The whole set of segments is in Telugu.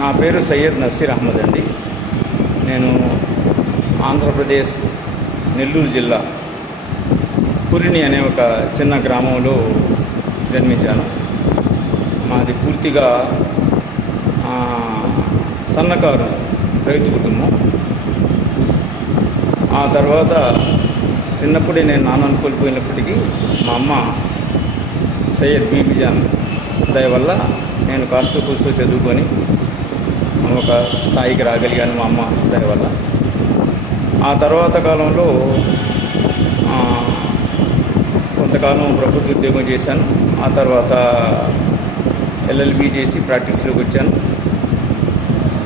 నా పేరు సయ్యద్ నసీర్ అహ్మద్ అండి. నేను ఆంధ్రప్రదేశ్ నెల్లూరు జిల్లా కురిని అనే ఒక చిన్న గ్రామంలో జన్మించాను. మాది పూర్తిగా సన్నకారు రైతు కుటుంబం. ఆ తర్వాత చిన్నప్పుడే నేను నాన్నను కోల్పోయినప్పటికీ మా అమ్మ సయ్యద్ బీబీజాన్ దయ వల్ల నేను కాస్త కూస్తూ చదువుకొని ఒక స్థాయికి రాగలిగాను మా అమ్మ దయ వల్ల. ఆ తర్వాత కాలంలో కొంతకాలం ప్రభుత్వ ఉద్యోగం చేశాను. ఆ తర్వాత ఎల్ఎల్బి చేసి ప్రాక్టీస్లోకి వచ్చాను.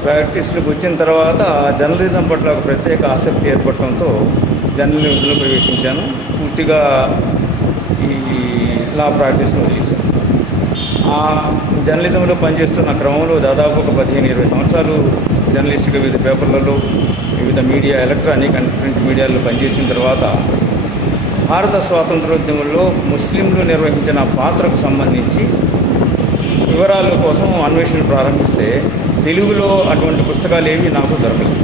ప్రాక్టీస్లోకి వచ్చిన తర్వాత జర్నలిజం పట్ల ఒక ప్రత్యేక ఆసక్తి ఏర్పడటంతో జర్నలిజంలో ప్రవేశించాను. పూర్తిగా ఈ లా ప్రాక్టీస్ను వదిలేశాను. ఆ జర్నలిజంలో పనిచేస్తున్న క్రమంలో దాదాపు ఒక 15-20 సంవత్సరాలు జర్నలిస్ట్గా వివిధ పేపర్లలో, వివిధ మీడియా, ఎలక్ట్రానిక్ అండ్ ప్రింట్ మీడియాలో పనిచేసిన తర్వాత భారత స్వాతంత్రోద్యమంలో ముస్లింలు నిర్వహించిన పాత్రకు సంబంధించి వివరాల కోసం అన్వేషణ ప్రారంభిస్తే తెలుగులో అటువంటి పుస్తకాలు ఏవి నాకు దొరకలేదు.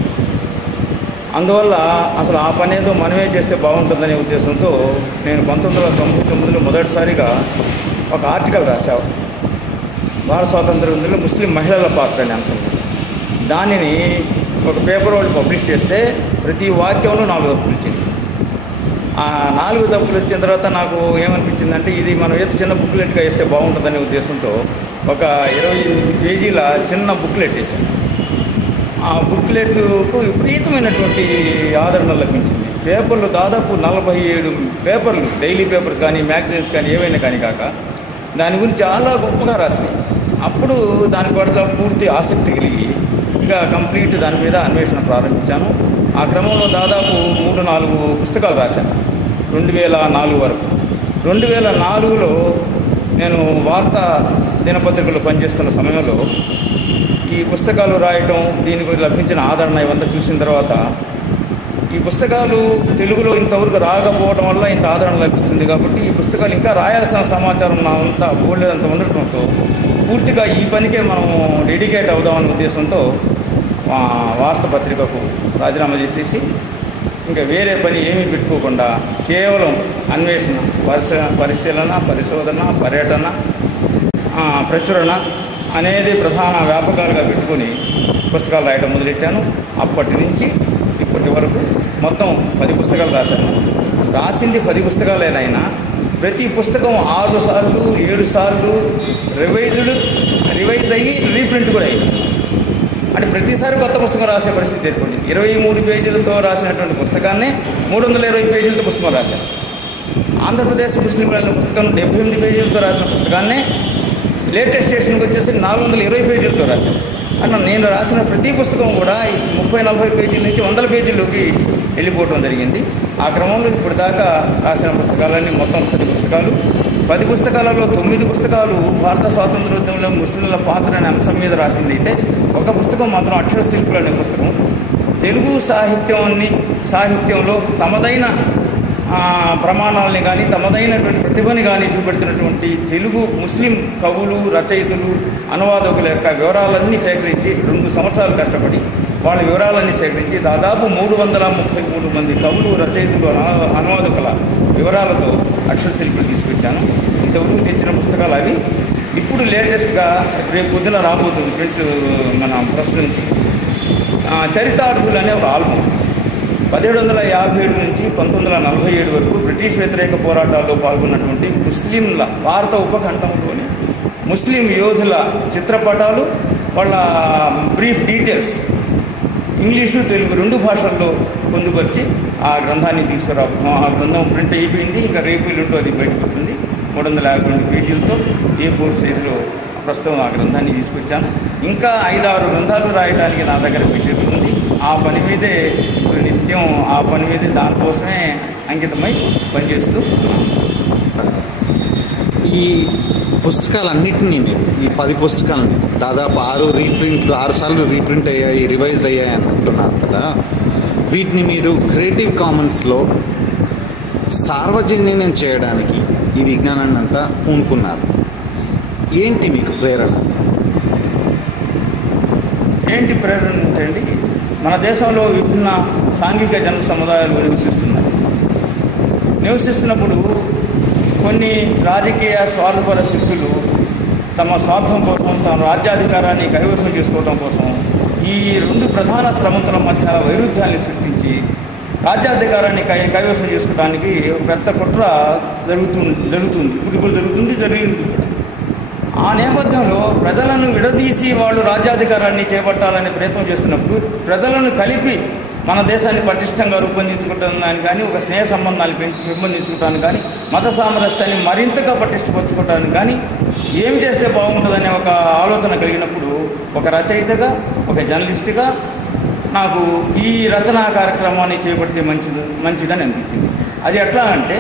అందువల్ల అసలు ఆ పని ఏదో మనమే చేస్తే బాగుంటుందనే ఉద్దేశంతో నేను 1999లో మొదటిసారిగా ఒక ఆర్టికల్ రాశాను. భారత స్వాతంత్రోద్యమంలో ముస్లిం మహిళల పాత్ర అనే అంశం. దానిని ఒక పేపర్ వాళ్ళు పబ్లిష్ చేస్తే ప్రతి వాక్యంలో 4 తప్పులు వచ్చింది. ఆ 4 తప్పులు వచ్చిన తర్వాత నాకు ఏమనిపించిందంటే ఇది మనం ఏదో చిన్న బుక్లెట్గా వేస్తే బాగుంటుందనే ఉద్దేశంతో ఒక 28 పేజీల చిన్న బుక్లెట్ వేసాను. ఆ బుక్లెట్కు విపరీతమైనటువంటి ఆదరణ లభించింది. పేపర్లు దాదాపు 47 పేపర్లు, డైలీ పేపర్స్ కానీ మ్యాగజైన్స్ కానీ ఏవైనా కానీ కాక దాని గురించి చాలా గొప్పగా రాసినాయి. అప్పుడు దాని పట్ల పూర్తి ఆసక్తి కలిగి ఇక కంప్లీట్ దాని మీద అన్వేషణ ప్రారంభించాను. ఆ క్రమంలో దాదాపు 3-4 పుస్తకాలు రాశాను 2004 వరకు. 2004లో నేను వార్తా దినపత్రికలో పనిచేస్తున్న సమయంలో ఈ పుస్తకాలు రాయటం, దీనికి లభించిన ఆదరణ ఇవంతా చూసిన తర్వాత ఈ పుస్తకాలు తెలుగులో ఇంతవరకు రాకపోవడం వల్ల ఇంత ఆదరణ లభిస్తుంది కాబట్టి ఈ పుస్తకాలు ఇంకా రాయాల్సిన సమాచారం అంతా బోల్డేదంత ఉండటంతో పూర్తిగా ఈ పనికే మనం డెడికేట్ అవుదామనే ఉద్దేశంతో వార్తాపత్రికకు రాజీనామా చేసేసి ఇంకా వేరే పని ఏమీ పెట్టుకోకుండా కేవలం అన్వేషణ, పరిశీలన, పరిశోధన, పర్యటన, ప్రచురణ అనేది ప్రధాన వ్యాపకాలుగా పెట్టుకొని పుస్తకాలు రాయడం మొదలెట్టాను. అప్పటి నుంచి ఇప్పటి వరకు మొత్తం 10 పుస్తకాలు రాశాను. రాసింది 10 పుస్తకాలేనైనా ప్రతి పుస్తకం 6 సార్లు 7 సార్లు రివైజ్ అయ్యి రీప్రింట్ కూడా అయింది. అంటే ప్రతిసారి కొత్త పుస్తకం రాసే పరిస్థితి ఏర్పడింది. 23 పేజీలతో రాసినటువంటి పుస్తకాన్ని 320 పేజీలతో పుస్తకం రాశాను. ఆంధ్రప్రదేశ్ ముస్లింలు అనే పుస్తకం 78 పేజీలతో రాసిన పుస్తకాన్ని లేటెస్ట్ స్టేషన్కి వచ్చేసి 420 పేజీలతో రాశాను. అన్న నేను రాసిన ప్రతి పుస్తకం కూడా 30-40 పేజీల నుంచి 100 పేజీల్లోకి వెళ్ళిపోవటం జరిగింది. ఆ క్రమంలో ఇప్పుడు దాకా రాసిన పుస్తకాలన్నీ మొత్తం 10 పుస్తకాలు. 10 పుస్తకాలలో 9 పుస్తకాలు భారత స్వాతంత్రోద్యమంలో ముస్లింల పాత్ర అనే అంశం మీద రాసింది. అయితే ఒక పుస్తకం మాత్రం అక్షర శిల్పులు అనే పుస్తకం తెలుగు సాహిత్యంలో తమదైన ప్రమాణాలని కానీ తమదైనటువంటి ప్రతిభని కానీ చూపెడుతున్నటువంటి తెలుగు ముస్లిం కవులు, రచయితలు, అనువాదకుల యొక్క వివరాలన్నీ సేకరించి 2 సంవత్సరాలు కష్టపడి వాళ్ళ వివరాలన్నీ సేకరించి దాదాపు 333 మంది కవులు, రచయితలు, అనువాదకుల వివరాలతో అక్షర శిల్పులు తీసుకొచ్చాను. ఇంతవరకు తెచ్చిన పుస్తకాలు అవి. ఇప్పుడు లేటెస్ట్గా రేపు పొద్దున రాబోతుంది ప్రింట్ మన ప్రెస్ నుంచి చరితార్థులు అనే ఒక ఆల్బమ్ 1757 నుంచి 1947 వరకు బ్రిటిష్ వ్యతిరేక పోరాటాల్లో పాల్గొన్నటువంటి ముస్లింల భారత ఉపఖండంలోని ముస్లిం యోధుల చిత్రపటాలు, వాళ్ళ బ్రీఫ్ డీటెయిల్స్ ఇంగ్లీషు, తెలుగు 2 భాషల్లో పొందుపరిచి ఆ గ్రంథాన్ని ఆ గ్రంథం ప్రింట్ అయిపోయింది. ఇంకా రేపు ఎల్లుండి అది బయటకు వస్తుంది. 352 పేజీలతో A4 సైజులో ప్రస్తుతం ఆ గ్రంథాన్ని తీసుకొచ్చాను. ఇంకా 5-6 గ్రంథాలు రాయడానికి నా దగ్గర బడ్జెట్ ఉంది. ఆ పని మీదే నిత్యం దానికోసమే అంకితమై పనిచేస్తూ ఈ పుస్తకాలన్నింటినీ ఈ 10 పుస్తకాలని దాదాపు 6 సార్లు రీప్రింట్ అయ్యాయి, రివైజ్ అయ్యాయి అనుకుంటున్నారు కదా. వీటిని మీరు క్రియేటివ్ కామన్స్లో సార్వజనీనం చేయడానికి ఈ విజ్ఞానాన్ని అంతా పూనుకున్నారు. ఏంటి మీకు ప్రేరణ? ఏంటి ప్రేరణ అంటే అండి, మన దేశంలో విభిన్న సాంఘిక జన సముదాయాలు నివసిస్తున్నప్పుడు కొన్ని రాజకీయ స్వార్థపర శక్తులు తమ స్వార్థం కోసం, తమ రాజ్యాధికారాన్ని కైవసం చేసుకోవడం కోసం ఈ రెండు ప్రధాన స్రవంతుల మధ్య వైరుధ్యాన్ని సృష్టించి రాజ్యాధికారాన్ని కైవసం చేసుకోవడానికి ఒక పెద్ద కుట్ర జరుగుతుంది. ఇప్పుడు జరిగింది కూడా. ఆ నేపథ్యంలో ప్రజలను విడదీసి వాళ్ళు రాజ్యాధికారాన్ని చేపట్టాలనే ప్రయత్నం చేస్తున్నప్పుడు ప్రజలను కలిపి మన దేశాన్ని పటిష్టంగా రూపొందించుకోవడానికి కానీ, ఒక స్నేహ సంబంధాలు పెంపొందించుకోవడానికి కానీ, మత సామరస్యాన్ని మరింతగా పటిష్టపరచుకోవడానికి కానీ ఏమి చేస్తే బాగుంటుందనే ఒక ఆలోచన కలిగినప్పుడు ఒక రచయితగా, ఒక జర్నలిస్ట్గా నాకు ఈ రచనా కార్యక్రమాన్ని చేపడితే మంచిదని అనిపించింది. అది ఎట్లా అంటే,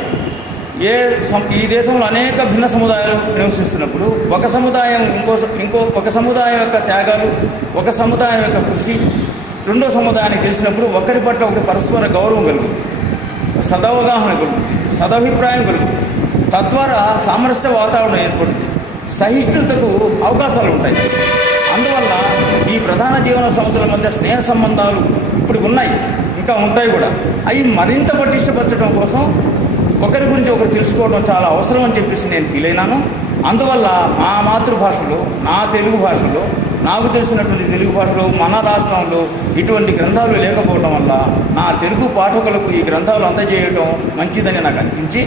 ఈ దేశంలో అనేక భిన్న సముదాయాలు నివసిస్తున్నప్పుడు ఒక సముదాయం ఒక సముదాయం యొక్క త్యాగాలు, ఒక సముదాయం యొక్క కృషి రెండో సముదాయానికి తెలిసినప్పుడు ఒకరి పట్ల ఒకటి పరస్పర గౌరవం కలుగుతుంది, సదవగాహన కలుగుతుంది, సదభిప్రాయం కలుగుతుంది. తద్వారా సామరస్య వాతావరణం ఏర్పడుతుంది, సహిష్ణుతకు అవకాశాలు ఉంటాయి. అందువల్ల ఈ ప్రధాన జీవన సంస్థల మధ్య స్నేహ సంబంధాలు ఇప్పుడు ఉన్నాయి, ఇంకా ఉంటాయి కూడా. అవి మరింత పటిష్టపరచడం కోసం ఒకరి గురించి ఒకరు తెలుసుకోవడం చాలా అవసరం అని చెప్పేసి నేను ఫీల్ అయినాను. అందువల్ల నా మాతృభాషలో, నా తెలుగు భాషలో, నాకు తెలిసినటువంటి తెలుగు భాషలో మన రాష్ట్రంలో ఇటువంటి గ్రంథాలు లేకపోవడం వల్ల నా తెలుగు పాఠకులకు ఈ గ్రంథాలు అందజేయడం మంచిదని నాకు అనిపించి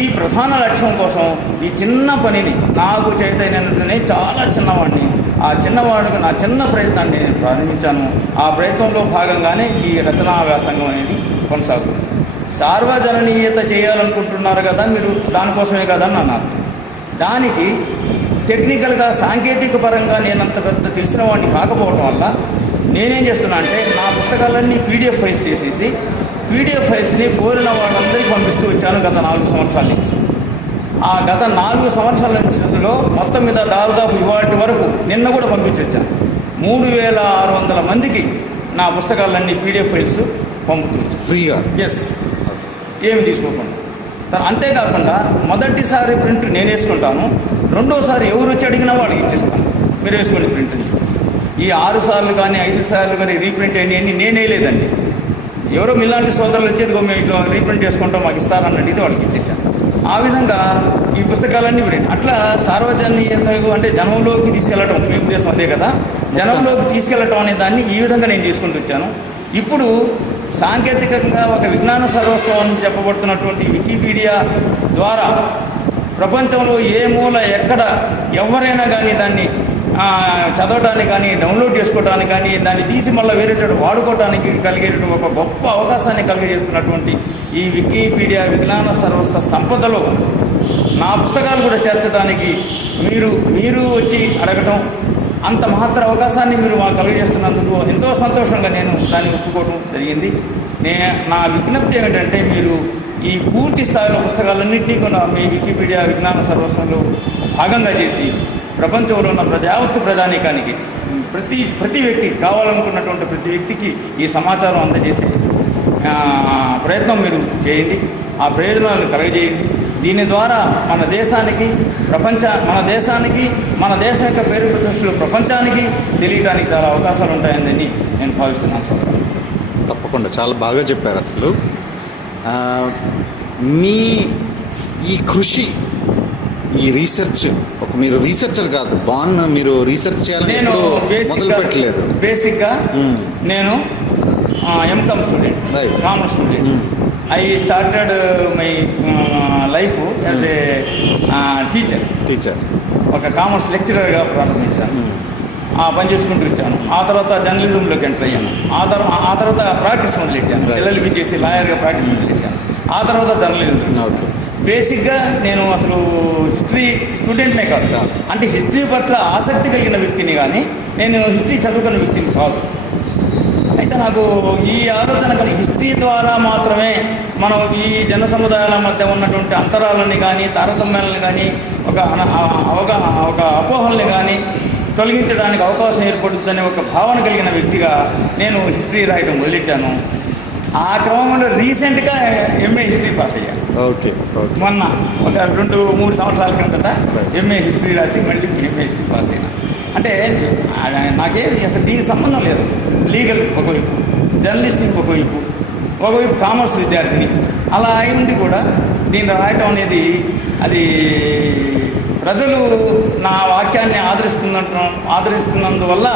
ఈ ప్రధాన లక్ష్యం కోసం ఈ చిన్న పనిని, నాకు చైతన్యనే చాలా చిన్నవాడిని, ఆ చిన్నవాడికి నా చిన్న ప్రయత్నాన్ని నేను ప్రారంభించాను. ఆ ప్రయత్నంలో భాగంగానే ఈ రచనా వ్యాసంగం అనేది కొనసాగుతుంది. సార్వజననీయత చేయాలనుకుంటున్నారు కదా మీరు, దానికోసమే కదా అని అన్నారు. దానికి టెక్నికల్గా, సాంకేతిక పరంగా నేనంత పెద్ద తెలిసిన వాడిని కాకపోవడం వల్ల నేనేం చేస్తున్నా అంటే, నా పుస్తకాలన్నీ పీడిఎఫ్ ఫైల్స్ చేసేసి పీడిఎఫ్ ఫైల్స్ని కోరిన వాళ్ళందరికీ పంపిస్తూ వచ్చాను గత 4 సంవత్సరాల నుంచి. ఆ గత 4 సంవత్సరాల నుంచిలో మొత్తం మీద దాదాపు ఇవాటి వరకు నిన్న కూడా పంపించి వచ్చాను. 3600 మందికి నా పుస్తకాలన్నీ పీడిఎఫ్ ఫైల్స్ పంపుతూ ఫ్రీగా. ఎస్, ఏమి తీసుకోకుండా. అంతేకాకుండా మొదటిసారి ప్రింట్ నేను వేసుకుంటాను, రెండోసారి ఎవరు వచ్చి అడిగినా వాళ్ళకి ఇచ్చేస్తాను, మీరు వేసుకోండి ప్రింట్ అని చెప్పేసి. ఈ 6 సార్లు కానీ 5 సార్లు కానీ రీప్రింట్ అయ్యి నేనే లేదండి. ఎవరో మీలాంటి సోదరులు వచ్చేది మేము ఇట్లా రీప్రింట్ చేసుకుంటాం, మాకు ఇస్తారన్నట్టు ఇది వాళ్ళకి ఇచ్చేసాను. ఆ విధంగా ఈ పుస్తకాలన్నీ అట్లా సార్వజనీయత అంటే జనంలోకి తీసుకెళ్ళటం, మీ ఉద్దేశం అదే కదా, జనంలోకి తీసుకెళ్ళటం అనే దాన్ని ఈ విధంగా నేను చేసుకుంటూ వచ్చాను. ఇప్పుడు సాంకేతికంగా ఒక విజ్ఞాన సర్వస్వం అని చెప్పబడుతున్నటువంటి వికీపీడియా ద్వారా ప్రపంచంలో ఏ మూల ఎక్కడ ఎవరైనా కానీ దాన్ని చదవడానికి కానీ, డౌన్లోడ్ చేసుకోవడానికి కానీ, దాన్ని తీసి మళ్ళీ వేరే చోట వాడుకోవడానికి కలిగేటువంటి ఒక గొప్ప అవకాశాన్ని కలిగజేస్తున్నటువంటి ఈ వికీపీడియా విజ్ఞాన సర్వస్వ సంపదలో నా పుస్తకాలు కూడా చేర్చడానికి మీరు వచ్చి అడగటం, అంత మహత్తర అవకాశాన్ని మీరు మాకు కలిగజేస్తున్నందుకు ఎంతో సంతోషంగా నేను దాన్ని ఒప్పుకోవడం జరిగింది. నా విజ్ఞప్తి ఏమిటంటే, మీరు ఈ పూర్తి స్థాయిలో పుస్తకాలన్నింటినీ కూడా మీ వికీపీడియా విజ్ఞాన సర్వస్వంలో భాగంగా చేసి ప్రపంచంలో ఉన్న యావత్తు ప్రజానీకానికి, ప్రతి వ్యక్తి కావాలనుకున్నటువంటి ప్రతి వ్యక్తికి ఈ సమాచారం అందజేసే ప్రయత్నం మీరు చేయండి, ఆ ప్రయోజనాలను కలగజేయండి. దీని ద్వారా మన దేశానికి మన దేశం యొక్క పేరు ప్రతిష్టలు ప్రపంచానికి తెలియడానికి చాలా అవకాశాలు ఉంటాయని నేను భావిస్తున్నాను సార్. తప్పకుండా చాలా బాగా చెప్పారు. అసలు మీ ఈ కృషి, ఈ రీసెర్చ్, మీరు రీసెర్చర్ కాదు, మీరు రీసెర్చ్ చేయాలని నేను మొదలు పెట్టలేదు. బేసిక్గా నేను MCom student, commerce student. I started my life as a teacher, ఒక కామర్స్ లెక్చరర్గా ప్రారంభించాను. ఆ పని చేసుకుంటూ వచ్చాను. ఆ తర్వాత జర్నలిజంలోకి ఎంటర్ అయ్యాను. ఆ తర్వాత ప్రాక్టీస్ మొదలెట్టాను, ఎల్ఎల్బి చేసి లాయర్గా ప్రాక్టీస్ మొదలెట్టాను. ఆ తర్వాత జర్నలిజం. బేసిక్గా నేను అసలు హిస్టరీ స్టూడెంట్నే కాదు, అంటే హిస్టరీ పట్ల ఆసక్తి కలిగిన వ్యక్తిని, కానీ నేను హిస్టరీ చదువుకున్న వ్యక్తిని కాదు. అయితే నాకు ఈ ఆలోచన కానీ హిస్టరీ ద్వారా మాత్రమే మనం ఈ జన సముదాయాల మధ్య ఉన్నటువంటి అంతరాలని కానీ, తారతమ్యాలను కానీ, ఒక అపోహల్ని కానీ తొలగించడానికి అవకాశం ఏర్పడుతుందనే ఒక భావన కలిగిన వ్యక్తిగా నేను హిస్టరీ రాయడం మొదలెట్టాను. ఆ క్రమంలో రీసెంట్గా ఎంఏ హిస్టరీ పాస్ అయ్యాను. మొన్న ఒక 2-3 సంవత్సరాల కిందట ఎంఏ హిస్టరీ రాసి మళ్ళీ ఎంఏ హిస్టరీ పాస్ అయినా. అంటే అసలు దీనికి సంబంధం లేదు. అసలు లీగల్ ఒకవైపు, జర్నలిస్టింగ్ ఒకవైపు కామర్స్ విద్యార్థిని, అలా అయి ఉండి కూడా దీన్ని రాయటం అనేది అది ప్రజలు నా వాక్యాన్ని ఆదరిస్తున్నందువల్ల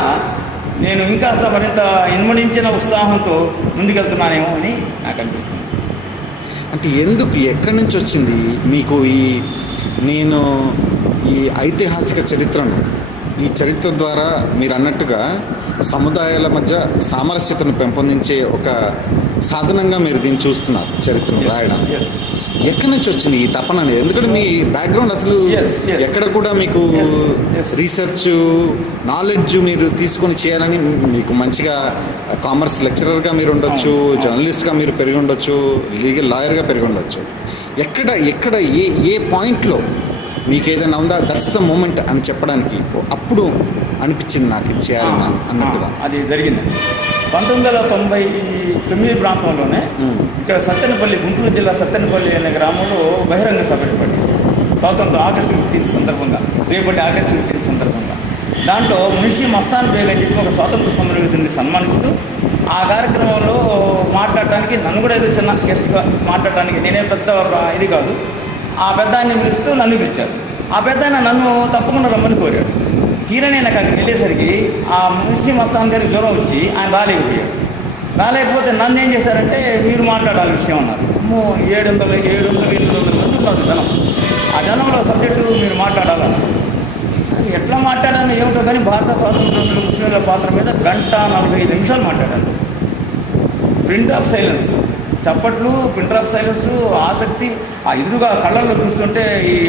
నేను ఇంకాస్త మరింత ఇన్మడించిన ఉత్సాహంతో ముందుకెళ్తున్నానేమో అని నాకు అనిపిస్తుంది. అంటే ఎక్కడి నుంచి వచ్చింది మీకు నేను ఈ ఐతిహాసిక చరిత్రను, ఈ చరిత్ర ద్వారా మీరు అన్నట్టుగా సముదాయాల మధ్య సామరస్యతను పెంపొందించే ఒక సాధనంగా మీరు దీన్ని చూస్తున్నారు, చరిత్రను రాయడం. ఎక్కడి నుంచి వచ్చింది ఈ తపన అనేది? ఎందుకంటే మీ బ్యాక్గ్రౌండ్ అసలు ఎక్కడ కూడా మీకు రీసెర్చ్ నాలెడ్జ్ మీరు తీసుకొని చేయాలని, మీకు మంచిగా కామర్స్ లెక్చరర్గా మీరు ఉండొచ్చు, జర్నలిస్ట్గా మీరు పెరిగి ఉండొచ్చు, లీగల్ లాయర్గా పెరిగి ఉండొచ్చు. ఎక్కడ ఏ పాయింట్లో మీకు ఏదైనా ఉందా దట్స్ ద మూమెంట్ అని చెప్పడానికి అప్పుడు అనిపించింది నాకు ఇది చేయాలని అన్నట్టుగా? అది జరిగింది 1999 ప్రాంతంలోనే. ఇక్కడ సత్తెనపల్లి, గుంటూరు జిల్లా సత్తెనపల్లి అనే గ్రామంలో బహిరంగ సభ ఏర్పడింది. స్వాతంత్రం ఆగస్టు 15 సందర్భంగా, రేపటి ఆగస్టు 15 సందర్భంగా. దాంట్లో మున్షి మస్తాన్ బేగ్ అని చెప్పి ఒక స్వాతంత్ర సమరయోధుడిని సన్మానిస్తూ ఆ కార్యక్రమంలో మాట్లాడటానికి నన్ను కూడా ఏదో చిన్న గెస్ట్గా మాట్లాడటానికి, నేనేం పెద్ద ఇది కాదు, ఆ పెద్ద ఆయన్ని పిలుస్తూ నన్ను పిలిచారు. ఆ పెద్ద ఆయన నన్ను తప్పకుండా రమ్మని కోరాడు. తీరా నేను అక్కడికి వెళ్ళేసరికి ఆ మున్షి మస్తాన్ గారికి జ్వరం వచ్చి ఆయన రాలేకపోతే నన్ను ఏం చేశారంటే మీరు మాట్లాడాలి విషయం అన్నారు. 700-800 మంది ఉన్నారు జనం. ఆ జనంలో సబ్జెక్టు మీరు మాట్లాడాలన్నారు. ఎట్లా మాట్లాడాను ఏమిటో కానీ భారత స్వాతంత్రంలో ముస్లింల పాత్ర మీద 1:45 నిమిషాలు మాట్లాడాను. ప్రింట్ ఆఫ్ సైలెన్స్, చప్పట్లు, ప్రింట్ ఆఫ్ సైలెన్స్, ఆసక్తి. ఆ ఎదురుగా కళ్ళల్లో చూస్తుంటే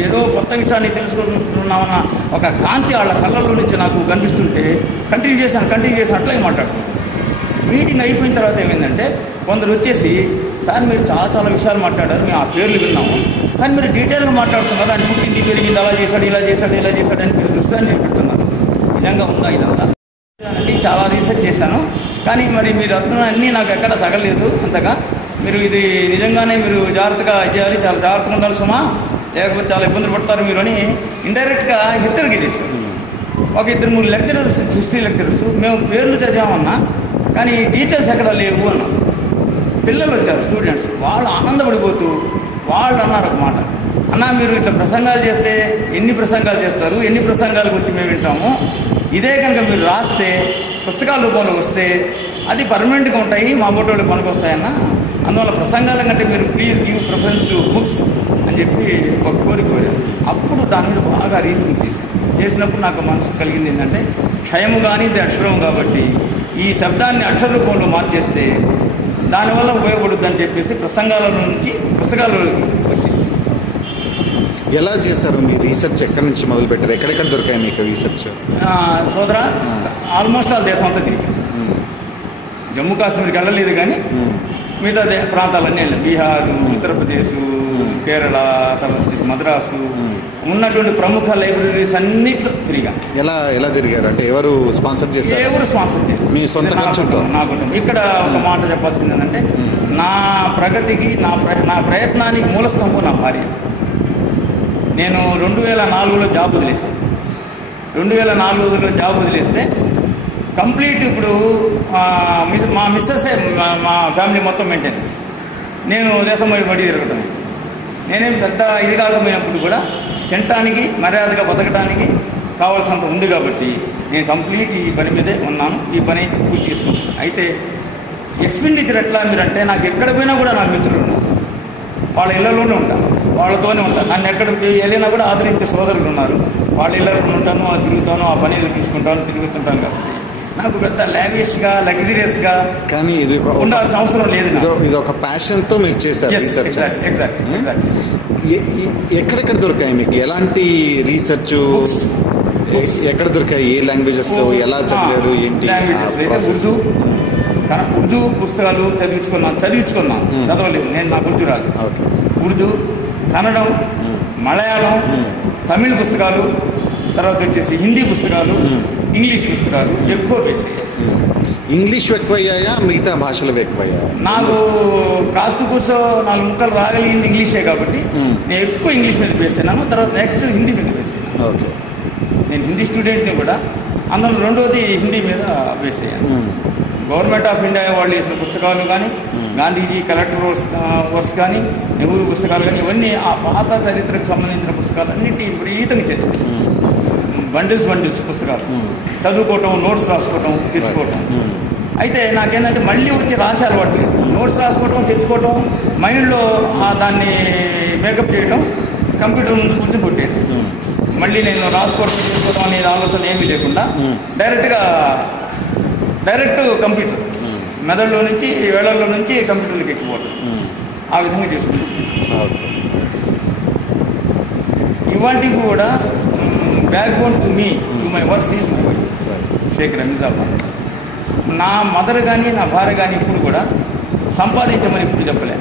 ఏదో కొత్త విషయాన్ని తెలుసుకుంటున్నామన్న ఒక కాంతి వాళ్ళ కళ్ళల్లో నుంచి నాకు కనిపిస్తుంటే కంటిన్యూ చేశాను అట్లాగే మాట్లాడుతున్నాను. మీటింగ్ అయిపోయిన తర్వాత ఏమైందంటే కొందరు వచ్చేసి, సార్ మీరు చాలా విషయాలు మాట్లాడారు, మేము ఆ పేర్లు విన్నాము, కానీ మీరు డీటెయిల్గా మాట్లాడుతున్నారు, అని పుట్టింది పెరిగింది, అలా చేశాడు ఇలా చేశాడు అని మీరు దృష్టాన్ని చూపెడుతున్నారు. నిజంగా ఉందా ఇదంతా అంటే చాలా రీసెర్చ్ చేశాను, కానీ మరి మీరు అన్నీ నాకు ఎక్కడ తగలేదు అంతగా. మీరు ఇది నిజంగానే మీరు జాగ్రత్తగా చేయాలి, చాలా జాగ్రత్తగా ఉండాలి సుమా, లేకపోతే చాలా ఇబ్బందులు పడతారు మీరు అని ఇండైరెక్ట్గా హెచ్చరిక చేశారు. ఒక 2-3 లెక్చరర్స్, హిస్టరీ లెక్చరర్స్, మేము పేర్లు చదివామన్నా కానీ డీటెయిల్స్ ఎక్కడ లేవు అన్నారు. పిల్లలు వచ్చారు, స్టూడెంట్స్, వాళ్ళు ఆనందపడిపోతూ వాళ్ళు అన్నారు ఒక మాట, అన్నా మీరు ఇట్లా ప్రసంగాలు చేస్తే ఎన్ని ప్రసంగాలు చేస్తారు, ఎన్ని ప్రసంగాలకు వచ్చి మేము వింటాము, ఇదే కనుక మీరు రాస్తే పుస్తకాల రూపంలో వస్తే అది పర్మనెంట్గా ఉంటాయి, మా ఫోటోలు పనికి వస్తాయన్న, అందువల్ల ప్రసంగాల కంటే మీరు please give preference to books అని చెప్పి ఒక కోరిక కోరారు. అప్పుడు దాని మీద బాగా రీచింగ్ చేసినప్పుడు నాకు మనసు కలిగింది ఏంటంటే, క్షయము కానీ ఇది అక్షరం కాబట్టి ఈ శబ్దాన్ని అక్షర రూపంలో మార్చేస్తే దానివల్ల ఉపయోగపడుద్ది అని చెప్పేసి ప్రసంగాల నుంచి పుస్తకాలలోకి వచ్చేసి. ఎలా చేశారు మీ రీసెర్చ్? ఎక్కడి నుంచి మొదలు పెట్టారు? ఎక్కడెక్కడ దొరికాయి మీకు రీసెర్చ్? సోదరా, ఆల్మోస్ట్ ఆల్ దేశం అంతా తిరిగి, జమ్మూ కాశ్మీర్కి వెళ్ళలేదు కానీ మిగతా ప్రాంతాలన్నీ వెళ్ళాం. బీహార్, ఉత్తరప్రదేశ్, కేరళ, తర్వాత వచ్చేసి మద్రాసు, ఉన్నటువంటి ప్రముఖ లైబ్రరీస్ అన్నిట్లో తిరిగా. ఎలా తిరిగారు అంటే ఎవరు స్పాన్సర్ చేశారు? ఎవరు స్పాన్సర్ చేశారు? మీ సొంత ఖర్చుతో? నా కుటుంబం. ఇక్కడ ఒక మాట చెప్పాల్సింది ఏంటంటే, నా ప్రగతికి నా ప్రయత్నానికి మూలస్తంభం నా భార్య. నేను 2004లో జాబ్ వదిలేసాను. 2004లో జాబ్ వదిలేస్తే కంప్లీట్ ఇప్పుడు మా మిస్సెస్ మా ఫ్యామిలీ మొత్తం మెయింటెనెన్స్. నేను దేశం బడి తిరగటం. నేనేం పెద్ద ఇది కాకపోయినప్పుడు కూడా తినటానికి, మర్యాదగా బతకడానికి కావాల్సినంత ఉంది కాబట్టి నేను కంప్లీట్ ఈ పని మీదే ఉన్నాను, ఈ పని పూర్తి చేసుకుంటాను. అయితే ఎక్స్పెండిచర్ ఎట్లా మీరంటే, నాకు ఎక్కడ పోయినా కూడా నాకు మిత్రులు ఉన్నారు, వాళ్ళ ఇళ్లలోనే ఉంటాను, వాళ్ళతోనే ఉంటాను. నన్ను ఎక్కడ వెళ్ళినా కూడా ఆదరించే సోదరులు ఉన్నారు, వాళ్ళ ఇళ్లలో ఉంటాను, తిరుగుతాను, ఆ పని చూసుకుంటాను, తిరుగుతుంటాను. కాబట్టి నాకు పెద్ద లావిష్గా, లగ్జరియస్గా కానీ ఇది ఉండాల్సిన అవసరం లేదు. ఇది ఒక ప్యాషన్తో మీరు చేశారు. ఎక్కడెక్కడ దొరికాయి మీకు? ఎలాంటి రీసెర్చ్ ఎక్కడ దొరికాయి? ఏ లాంగ్వేజెస్లో ఎలా చదివారు? ఏంటి? ఉర్దూ పుస్తకాలు చదివించుకున్నాను, చదవలేదు నేను, నాకు ఉర్దూ రాదు. ఉర్దూ, కన్నడం, మలయాళం, తమిళ్ పుస్తకాలు, తర్వాత వచ్చేసి హిందీ పుస్తకాలు, ఇంగ్లీష్ పుస్తకాలు ఎక్కువ వేసాయి. ఇంగ్లీష్ ఎక్కువయ్యాయా, మిగతా భాషలు ఎక్కువయ్యాయా? నాకు కాస్త కూర్చో 4 ముక్కలు రాగలిగింది ఇంగ్లీషే కాబట్టి నేను ఎక్కువ ఇంగ్లీష్ మీద వేసాను. తర్వాత నెక్స్ట్ హిందీ మీద వేసాను. ఓకే. నేను హిందీ స్టూడెంట్ని కూడా, అందులో రెండోది హిందీ మీద వేసేయాలి. గవర్నమెంట్ ఆఫ్ ఇండియా వాళ్ళు వేసిన పుస్తకాలు కానీ, గాంధీజీ కలెక్టర్ వర్క్స్ కానీ, నెహ్రూ పుస్తకాలు కానీ, ఇవన్నీ ఆ పాత చరిత్రకు సంబంధించిన పుస్తకాలన్నింటి విపరీతంగా చదివి బండిల్స్ పుస్తకాలు చదువుకోవటం, నోట్స్ రాసుకోవటం, తెచ్చుకోవటం. అయితే నాకేంటంటే మళ్ళీ వచ్చి రాసే అలవాటు లేదు. నోట్స్ రాసుకోవటం, తెచ్చుకోవటం, మైండ్లో దాన్ని మేకప్ చేయడం, కంప్యూటర్ ముందు కూర్చొని కొట్టేయడం. మళ్ళీ నేను రాసుకోవడం, తెచ్చుకోవడం అనే ఆలోచన ఏమీ లేకుండా డైరెక్ట్ కంప్యూటర్ మెదడులో నుంచి, వేళల్లో నుంచి కంప్యూటర్లకు ఎక్కిపోవటం. ఆ విధంగా చేసుకుంటాం. ఇవాంటివి కూడా backbone to me to my works is my wife Shaik Ramizabad. నా మదర్ కానీ, నా భార్య కానీ ఇప్పుడు కూడా సంపాదించమని ఇప్పుడు చెప్పలే,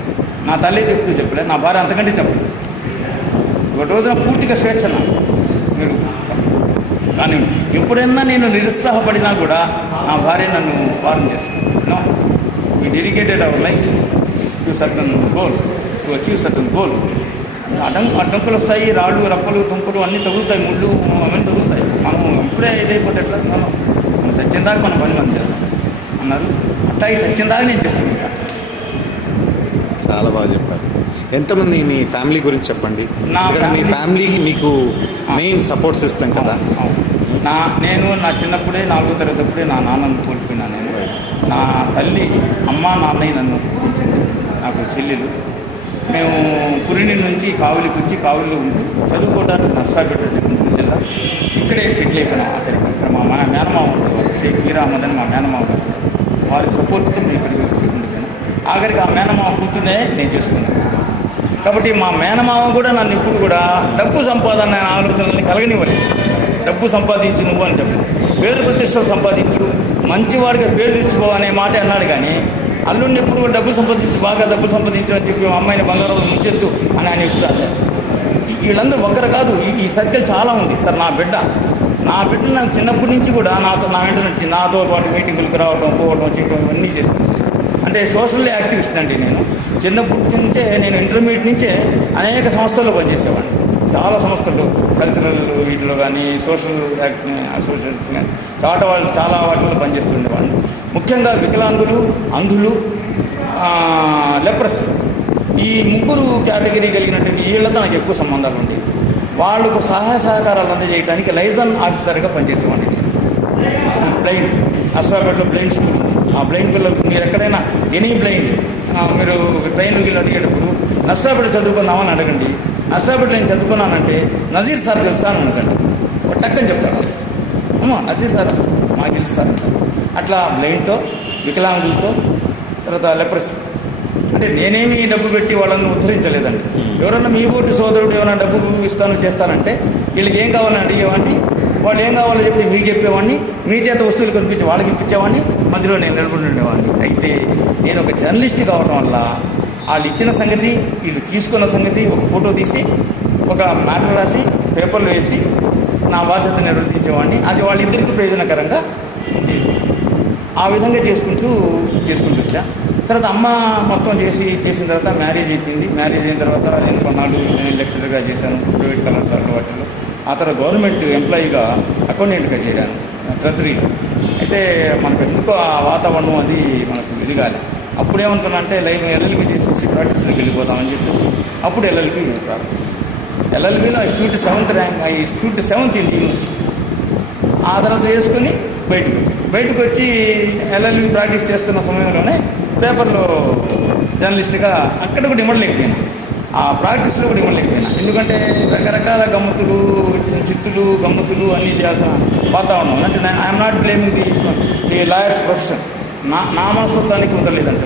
నా తల్లికి ఎప్పుడు చెప్పలే, నా భార్య అంతకంటే చెప్పలేదు. ఒక రోజున పూర్తిగా స్వేచ్ఛ మీరు. కానీ ఎప్పుడైనా నేను నిరుత్సాహపడినా కూడా నా భార్య నన్ను వారం చేస్తుంది. We dedicated our life to certain goal, to achieve certain goal. అడ్డంకులు వస్తాయి, రాళ్ళు, రప్పలు, తుంపలు అన్నీ తగులుతాయి, ముళ్ళు అవన్నీ తగులుతాయి. మనం ఇప్పుడే ఇదైపోతే ఎట్లా? మనం చచ్చిన దాకా మనం పని మంది చేద్దాం అన్నారు. అట్లా ఈ చచ్చిన దాకా నేను చేస్తున్నాను. చాలా బాగా చెప్పారు. ఎంతమంది మీ ఫ్యామిలీ గురించి చెప్పండి. మీ ఫ్యామిలీకి మీకు మెయిన్ సపోర్ట్ సిస్టమ్ కదా. నేను నా చిన్నప్పుడే 4వ తరగతి నా నాన్నను కోల్పోయినా. నేను నా తల్లి అమ్మ నాన్నయ్య నన్ను పెంచింది. నాకు చెల్లెలు. మేము పురిని నుంచి కావులికి వచ్చి కావులిలో ఉంటూ చదువుకోవడానికి నర్సాపేట గుంటూరు జిల్లా ఇక్కడే సెటిల్ అయిపోయినాం. ఇక్కడ మా మేనమామ షేక్ మీర్ అహ్మద్ అని మా మేనమామ, వారి సపోర్ట్తో మేము ఇక్కడికి వచ్చి ఉండిపోయాను. ఆఖరికి ఆ మేనమామ కూతుర్నే నేను చేసుకున్నాను. కాబట్టి మా మేనమామ కూడా నన్ను ఇప్పుడు కూడా డబ్బు సంపాదన ఆలోచనల్ని కలగనివ్వలేదు. డబ్బు సంపాదించు నువ్వు అని చెప్పి, పేరు ప్రతిష్టలు సంపాదించు, మంచివాడిగా పేరు తెచ్చుకో అనే మాట అన్నాడు. కానీ అల్లుడిని ఎప్పుడు డబ్బు సంపాదించు, బాగా డబ్బు సంపాదించు అని చెప్పి అమ్మాయిని బంగారం ముంచెత్తు అని ఆయన ఎప్పుడు అన్నారు. వీళ్ళందరూ ఒక్కరు కాదు, ఈ సర్కిల్ చాలా ఉంది. నా బిడ్డ నాకు చిన్నప్పటి నుంచి కూడా నా వెంట నుంచి నాతో పాటు మీటింగులకు రావడం, పోవడం, చేయడం ఇవన్నీ చేస్తుంది. అంటే సోషల్ యాక్టివిస్ట్ అండి. నేను చిన్నప్పటి నుంచే, నేను ఇంటర్మీడియట్ నుంచే అనేక సంస్థల్లో పనిచేసేవాడిని. చాలా సంస్థలు, కల్చరల్ వీటిలో కానీ, సోషల్ అసోసియేషన్స్ కానీ, చాలా వాటిలో పనిచేస్తుండేవాడిని. ముఖ్యంగా వికలాంగులు, అంధులు, లెప్రస్, ఈ ముగ్గురు కేటగిరీ కలిగినటువంటి వీళ్ళతో నాకు ఎక్కువ సంబంధాలు ఉండేవి. వాళ్ళకు సహాయ సహకారాలు అందజేయడానికి లైజన్ ఆఫీసర్గా పనిచేసేవాడిని. బ్లైండ్ నర్సాపేటలో బ్లైండ్ స్కూల్ ఉంది. ఆ బ్లైండ్ పిల్లలకు మీరు ఎక్కడైనా ఎనీ బ్లైండ్ మీరు ట్రైన్కి వెళ్ళి అడిగేటప్పుడు నర్సాపేట చదువుకున్నామని అడగండి. నర్సాపేట నేను చదువుకున్నానంటే నజీర్ సార్ తెలుసా అని అడగండి. టక్కని చెప్తాడు అమ్మా నజీర్ సార్ మాకు తెలుస్తారు. అట్లా బ్లైండ్తో, వికలాంగులతో, తర్వాత లెప్రస్. అంటే నేనేమి డబ్బు పెట్టి వాళ్ళని ఉద్ధరించలేదండి. ఎవరన్నా మీ ఓటు సోదరుడు ఏమైనా డబ్బు చేస్తానంటే వీళ్ళకి ఏం కావాలని అడిగేవాడిని. వాళ్ళు ఏం కావాలో చెప్తే మీకు చెప్పేవాడిని, మీ చేత వస్తువులు కనిపించి వాళ్ళకి ఇప్పించేవాడిని, మధ్యలో నేను నిలబడి ఉండేవాడిని. అయితే నేను ఒక జర్నలిస్ట్ కావడం వల్ల వాళ్ళు ఇచ్చిన సంగతి, వీళ్ళు తీసుకున్న సంగతి ఒక ఫోటో తీసి ఒక మ్యాటర్ రాసి పేపర్లో వేసి నా బాధ్యత నిర్వర్తించేవాడిని. అది వాళ్ళిద్దరికీ ప్రయోజనకరంగా ఉండేది. ఆ విధంగా చేసుకుంటూ వచ్చా. తర్వాత అమ్మ మొత్తం చేసిన తర్వాత మ్యారేజ్ అయిపోయింది. మ్యారేజ్ అయిన తర్వాత నేను కొన్నాళ్ళు లెక్చరర్గా చేశాను ప్రైవేట్ కళాశాలలో వాటిల్లో. ఆ తర్వాత గవర్నమెంట్ ఎంప్లాయీగా అకౌంటెంట్గా చేరాను ట్రెజరీలో. అయితే మనకు ఎందుకో ఆ వాతావరణం అది మనకు ఎదగాలి. అప్పుడు ఏమనుకున్నా అంటే ఎల్ఎల్బీ చేసేసి ప్రాక్టీస్లోకి వెళ్ళిపోతామని చెప్పేసి అప్పుడు ఎల్ఎల్బీ ప్రారంభించాను. ఎల్ఎల్బీలో I stood 7th rank, I stood 7th in university. ఆ తర్వాత చేసుకుని బయటకు వచ్చి ఎల్ఎల్బీ ప్రాక్టీస్ చేస్తున్న సమయంలోనే పేపర్లో జర్నలిస్ట్గా అక్కడ కూడా ఇవ్వలేకపోయినా, ఆ ప్రాక్టీస్లో కూడా ఇవ్వలేకపోయినా. ఎందుకంటే రకరకాల గమ్మతులు, చిత్తులు, గమ్మతులు అన్నీ చేయాల్సిన వాతావరణం. అంటే I'm not blaming the lawyers profession. నా మనస్తత్వానికి కుదరలేదంటే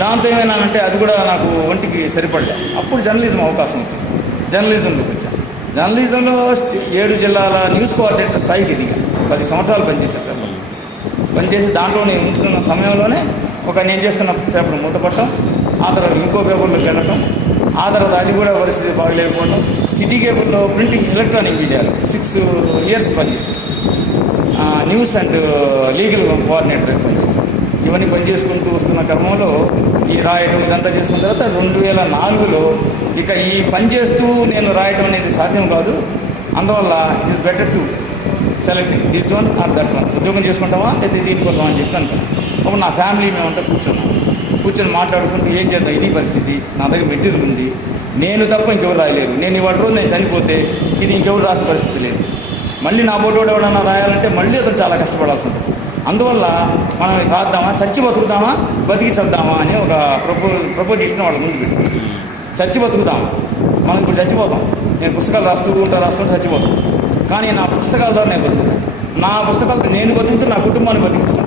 దాంతో ఏమైనానంటే అది కూడా నాకు ఒంటికి సరిపడలే. అప్పుడు జర్నలిజం అవకాశం వచ్చింది. జర్నలిజంలోకి వచ్చాను. జర్నలిజంలో 7 జిల్లాల న్యూస్ కోఆర్డినేటర్ స్థాయికి ఎదిగాను. 10 సంవత్సరాలు పనిచేశాను. పనిచేసి దాంట్లో నేను ఉంటున్న సమయంలోనే నేను చేస్తున్న పేపర్ మూతపట్టడం, ఆ తర్వాత ఇంకో పేపర్లోకి వెళ్ళటం, ఆ తర్వాత అది కూడా పరిస్థితి బాగలేకపోవడం. సిటీ కేబుల్లో ప్రింటింగ్ ఎలక్ట్రానిక్ మీడియాలో 6 years పనిచేశాను. న్యూస్ అండ్ లీగల్ కోఆర్డినేటర్ పనిచేశాను. ఇవన్నీ పనిచేసుకుంటూ వస్తున్న క్రమంలో ఈ రాయటం ఇదంతా చేసుకున్న తర్వాత 2004లో ఇక ఈ పని చేస్తూ నేను రాయటం అనేది సాధ్యం కాదు. అందువల్ల it is better to select this one or that one, ఉద్యోగం చేసుకుంటావా అయితే దీనికోసం అని చెప్పి అనుకున్నాను. అప్పుడు నా ఫ్యామిలీ మేమంతా కూర్చొని మాట్లాడుకుంటూ ఏం చేద్దాం, ఇది పరిస్థితి, నా దగ్గర మెటీరియల్ ఉంది, నేను తప్ప ఇంకెవరు రాయలేరు, నేను ఇవాళ రోజు నేను చనిపోతే ఇది ఇంకెవరు రాసే పరిస్థితి లేదు, మళ్ళీ నా బోర్డు ఎవడన్నా రాయాలంటే మళ్ళీ అతను చాలా కష్టపడాల్సి ఉంటుంది. అందువల్ల మనం రాద్దామా, చచ్చి బతుకుదామా, బతికి చద్దామా అని ఒక ప్రపోజిషన్ వాళ్ళ ముందు పెట్టి, చచ్చి బతుకుదాం, మనం ఇప్పుడు చచ్చిపోతాం, నేను పుస్తకాలు రాస్తుంటే చచ్చిపోతాం, కానీ నా పుస్తకాల ద్వారా నేను బతుకుతాను, నా పుస్తకాలతో నేను బతుకుతూ నా కుటుంబాన్ని బతికించుకుంటాను.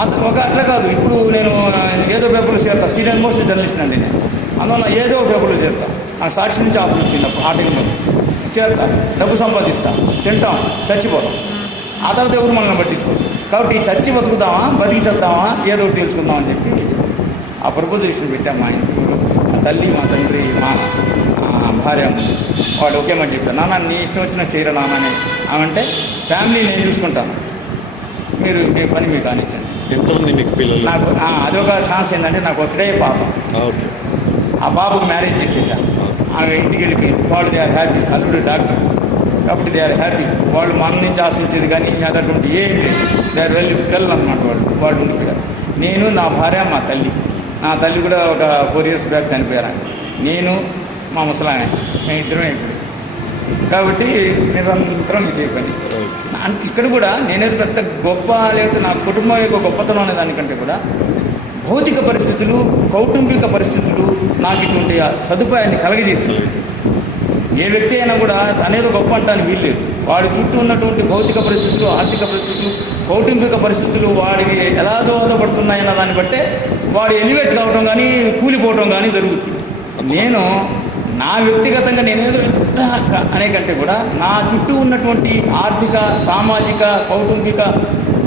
అట్లా కాదు, ఇప్పుడు నేను ఏదో పేపర్లో చేరుతా, సీనియర్ మోస్ట్ జర్నలిస్ట్ అండి నేను, అందువల్ల ఏదో పేపర్లో చేరుతా, నాకు సాక్షి నుంచి ఆఫర్ వచ్చింది ఆ టైంలో చేరుతా, డబ్బు సంపాదిస్తా, తింటాం, చచ్చిపోతాం, ఆ తర్వాత ఎవరు మనల్ని పట్టించుకోరు. కాబట్టి చచ్చి బతుకుదామా, బతికి చేద్దామా, ఏదో ఒకటి తెలుసుకుందామని చెప్పి ఆ ప్రపోజిషన్ పెట్టాం. మా ఇంట్లో మా తల్లి, మా తండ్రి, మా భార్య, వాడు ఒకే మాట చెప్పారు, నాన్న నీ ఇష్టం వచ్చినట్టు చేయరా నాన్న అని. ఆమంటే ఫ్యామిలీ నేను చూసుకుంటాను, మీరు మీ పని మీకు కానిచ్చండి. ఎంతమంది మీకు పిల్లలు? నాకు అదొక ఛాన్స్ ఏంటంటే నాకు ఒకటే పాప, ఆ బాబుకు మ్యారేజ్ చేసేసాను, ఆమె ఇంటికి వెళ్ళిపోయింది, వాళ్ళు దే ఆర్ హ్యాపీ, అల్లుడు డాక్టర్ కాబట్టి దే ఆర్ హ్యాపీ, వాళ్ళు మన నుంచి ఆశించేది కానీ అటువంటి ఏం లేదు, దే ఆర్ వెల్ అనమాట, వాళ్ళు ఉండిపోయారు. నేను, నా భార్య, మా తల్లి, నా తల్లి కూడా ఒక 4 years బ్యాక్ చనిపోయారు, నేను మా ముసలామె, మేము ఇద్దరమే ఇప్పుడు. కాబట్టి నిరంతరం ఇదే పని. ఇక్కడ కూడా నేనేది పెద్ద గొప్ప లేకపోతే నా కుటుంబం యొక్క గొప్పతనం అనే దానికంటే కూడా భౌతిక పరిస్థితులు, కౌటుంబిక పరిస్థితులు నాకు ఇటువంటి సదుపాయాన్ని కలగజేసి, ఏ వ్యక్తి అయినా కూడా అనేది గొప్ప అంటానికి వీల్లేదు, వాడి చుట్టూ ఉన్నటువంటి భౌతిక పరిస్థితులు, ఆర్థిక పరిస్థితులు, కౌటుంబిక పరిస్థితులు వాడికి ఎలా దోహదపడుతున్నాయన్న దాన్ని బట్టే వాడు ఎలివేట్ కావడం కానీ కూలిపోవడం కానీ జరుగుతుంది. నేను నా వ్యక్తిగతంగా నేనేదో పెద్ద అనే కంటే కూడా నా చుట్టూ ఉన్నటువంటి ఆర్థిక, సామాజిక, కౌటుంబిక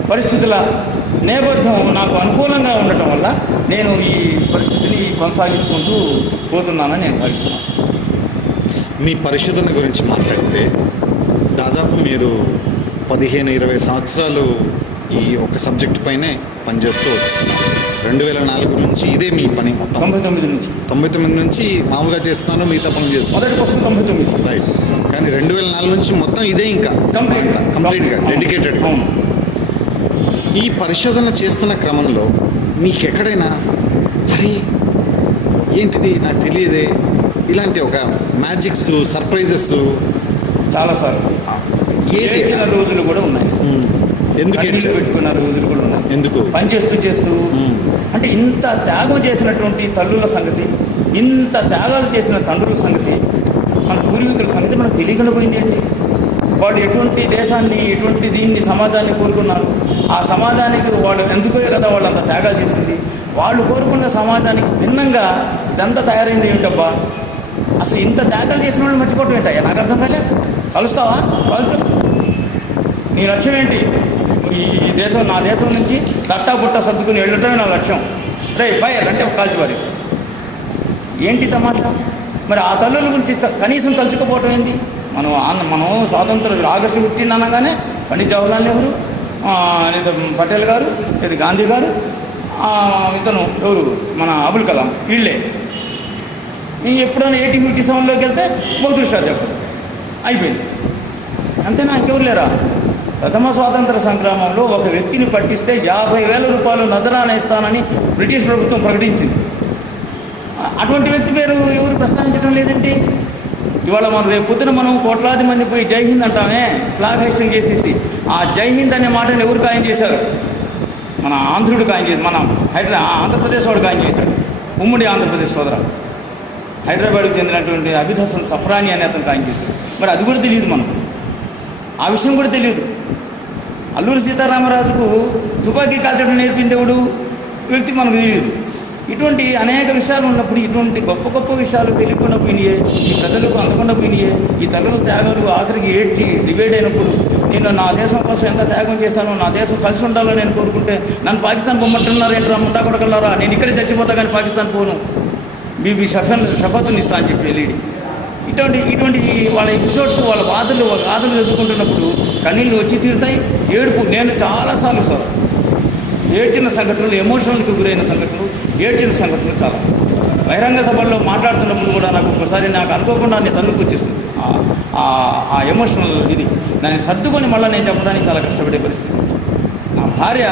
పరిస్థితుల నేపథ్యం నాకు అనుకూలంగా ఉండటం వల్ల నేను ఈ పరిస్థితిని కొనసాగించుకుంటూ పోతున్నానని నేను భావిస్తున్నాను. మీ పరిశోధన గురించి మాట్లాడితే దాదాపు మీరు 15-20 సంవత్సరాలు ఈ ఒక సబ్జెక్ట్ పైనే పనిచేస్తూ వస్తున్నారు. 2004 నుంచి ఇదే మీ పని మొత్తం? 99 నుంచి మామూలుగా చేస్తున్నాను, మిగతా పనులు చేస్తున్నాను. మొదటి పుస్తకం 99, రైట్. కానీ 2004 నుంచి మొత్తం ఇదే ఇంకా కంప్లీట్గా డెడికేటెడ్గా. ఈ పరిశోధన చేస్తున్న క్రమంలో మీకు ఎక్కడైనా అరే ఏంటిది నాకు తెలియదే, ఇలాంటి ఒక మ్యాజిక్స్, సర్ప్రైజెస్ చాలాసార్లు ఏడ్చిన రోజులు కూడా ఉన్నాయి, ఎందుకు పెట్టుకున్న రోజులు కూడా ఉన్నాయి, ఎందుకు పని చేస్తూ అంటే ఇంత త్యాగం చేసినటువంటి తల్లుల సంగతి, ఇంత త్యాగాలు చేసిన తండ్రుల సంగతి, మన పూర్వీకుల సంగతి మనకు తెలియకుండా పోయింది ఏంటి. వాళ్ళు ఎటువంటి దేశాన్ని, ఎటువంటి దీన్ని, సమాజాన్ని కోరుకున్నారు, ఆ సమాజానికి వాళ్ళు ఎందుకో కదా వాళ్ళు అంత త్యాగాలు చేసింది, వాళ్ళు కోరుకున్న సమాజానికి భిన్నంగా ఇదంతా తయారైంది ఏమిటబ్బా, అసలు ఇంత త్యాగాలు చేసిన వాళ్ళు మర్చిపోవటం ఏంటయ్యా, నాకు అర్థం కాలే. కలుస్తావా, కలుసు, నీ లక్ష్యం ఏంటి, ఈ దేశం, నా దేశం నుంచి తట్టా పుట్ట సర్దుకుని వెళ్ళటమే నా లక్ష్యం, రే ఫైర్ అంటే కాల్చి పారేస్తాం, ఏంటి తమాషా. మరి ఆ తల్లుల గురించి కనీసం తలుచుకోపోవటం ఏంది. మనం స్వాతంత్రం ఆగస్టు 15 అనగానే పండిత్ జవహర్లాల్ నెహ్రూ, లేదా పటేల్ గారు, లేదా గాంధీ గారు, ఇతను ఎవరు మన అబుల్ కలాం, వీళ్ళే. ఇంక ఎప్పుడైనా 1857లోకి వెళ్తే బహదూర్ షా జఫర్, అయిపోయింది, అంతేనా, ఇంకెవరు లేరా. ప్రథమ స్వాతంత్ర సంగ్రామంలో ఒక వ్యక్తిని పట్టిస్తే 50,000 రూపాయలు నజరానా ఇస్తానని బ్రిటిష్ ప్రభుత్వం ప్రకటించింది. అటువంటి వ్యక్తి పేరు ఎవరు ప్రస్తావించడం లేదంటే, ఇవాళ మనం రేపు పొద్దున మనం కోట్లాది మంది పోయి జై హింద్ అంటామే, ఫ్లాగ్ హైస్టింగ్ చేసేసి, ఆ జై హింద్ అనే మాటను ఎవరు ఖాయం చేశారు, మన ఆంధ్రుడు ఖాయం చేసి, మన ఆంధ్రప్రదేశ్ వాడు ఖాయం చేశాడు, ఉమ్మడి ఆంధ్రప్రదేశ్ సోదర, హైదరాబాద్కు చెందినటువంటి అబిద్ హసన్ సఫ్రానీ అనే అతను ఖాయం చేశాడు. మరి అది కూడా తెలియదు, మనం ఆ విషయం కూడా తెలియదు. అల్లూరి సీతారామరాజుకు తుపాకీ కాల్చడం నేర్పింది ఎవడు, వ్యక్తి మనకు తెలియదు. ఇటువంటి అనేక విషయాలు ఉన్నప్పుడు, ఇటువంటి గొప్ప గొప్ప విషయాలు తెలియకుండా పోయినాయే, ఈ ప్రజలకు అందకుండా పోయినాయే, ఈ తల్లుల త్యాగాలు ఆఖరికి ఏడ్చి డివైడ్ అయినప్పుడు, నేను నా దేశం కోసం ఎంత త్యాగం చేశాను, నా దేశం కలిసి ఉండాలని నేను కోరుకుంటే నన్ను పాకిస్తాన్ పొమ్మంటున్నారు ఏంట్రా ముండా కొడగలరా, నేను ఇక్కడే చచ్చిపోతా కానీ పాకిస్తాన్ పోను, బీబీ షఫాతున్ ఇస్తా అని చెప్పి వెళ్ళి ఇటువంటి వాళ్ళ ఎపిసోడ్స్, వాళ్ళ బాధలు చదువుకుంటున్నప్పుడు కన్నీళ్ళు వచ్చి తీరుతాయి. ఏడుపు, నేను చాలాసార్లు సార్ ఏడ్చిన సంఘటనలు, ఎమోషనల్కి గురైన సంఘటనలు, ఏడ్చిన సంఘటనలు చాలా. బహిరంగ సభల్లో మాట్లాడుతున్నప్పుడు కూడా నాకు ఒకసారి నాకు అనుకోకుండా నేను తన్నుకు వచ్చేస్తుంది ఆ ఎమోషనల్ ఇది. దాన్ని సర్దుకొని మళ్ళీ నేను చెప్పడానికి చాలా కష్టపడే పరిస్థితి. నా భార్య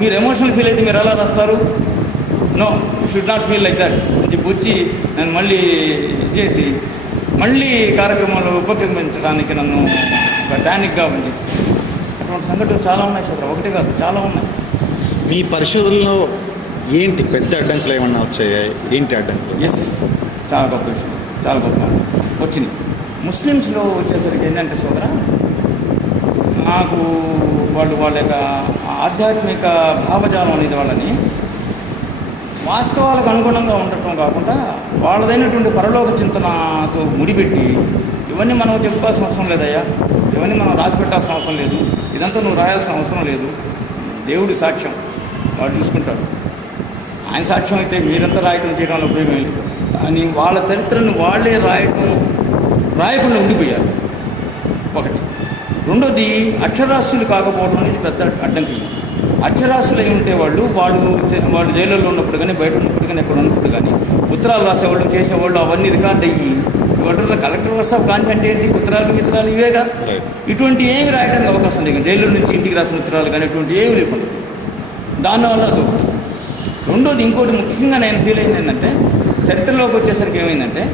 మీరు ఎమోషనల్ ఫీల్ అయితే మీరు ఎలా రాస్తారు? No, should not feel like that అని చెప్పి వచ్చి నన్ను మళ్ళీ చేసి మళ్ళీ కార్యక్రమాలు ఉపక్రమించడానికి నన్ను డానిక్గా పనిచేసి అటువంటి సంఘటనలు చాలా ఉన్నాయి సార్, ఒకటే కాదు చాలా ఉన్నాయి. మీ పరిశోధనలో ఏంటి పెద్ద అడ్డంకులు ఏమన్నా వచ్చాయా? ఏంటి అడ్డంకులు? ఎస్, చాలా గొప్ప విషయం, చాలా గొప్ప వచ్చింది. ముస్లిమ్స్లో వచ్చేసరికి ఏంటంటే సోదర, నాకు వాళ్ళ యొక్క ఆధ్యాత్మిక భావజాలం అనేది వాళ్ళని వాస్తవాలకు అనుగుణంగా ఉండటం కాకుండా వాళ్ళదైనటువంటి పరలోక చింతనతో ముడిపెట్టి ఇవన్నీ మనం చెప్పుకోవాల్సిన అవసరం లేదయ్యా, ఇవన్నీ మనం రాసి పెట్టాల్సిన అవసరం లేదు, ఇదంతా నువ్వు రాయాల్సిన అవసరం లేదు, దేవుడి సాక్ష్యం వాడు చూసుకుంటాడు, ఆయన సాక్ష్యం అయితే మీరంతా రాయటం చేయడంలో ఉపయోగం లేదు అని వాళ్ళ చరిత్రను వాళ్ళే రాయకుండా ఉండిపోయారు. ఒకటి. రెండోది, అక్షరాస్యులు కాకపోవడం అనేది పెద్ద అడ్డంకి. అక్షరాస్యులు అయి ఉంటే వాళ్ళు జైల్లో ఉన్నప్పుడు కానీ బయట ఉన్నప్పుడు కానీ ఎక్కడ ఉన్నప్పుడు కానీ ఉత్తరాలు రాసేవాళ్ళు చేసేవాళ్ళు అవన్నీ రికార్డ్ అయ్యి వాళ్ళు కలెక్టర్ వర్సాఫ్ గాంధీ అంటే ఏంటి, ఉత్తరాలు ఇవేగా, ఇటువంటి ఏమి రాయడానికి అవకాశం లేదు. జైల్లో నుంచి ఇంటికి రాసిన ఉత్తరాలు కానీ ఇటువంటి ఏమి లేకుండా దానివల్ల అదొకటి. రెండోది, ఇంకోటి ముఖ్యంగా నేను ఫీల్ అయింది ఏంటంటే చరిత్రలోకి వచ్చేసరికి ఏమైందంటే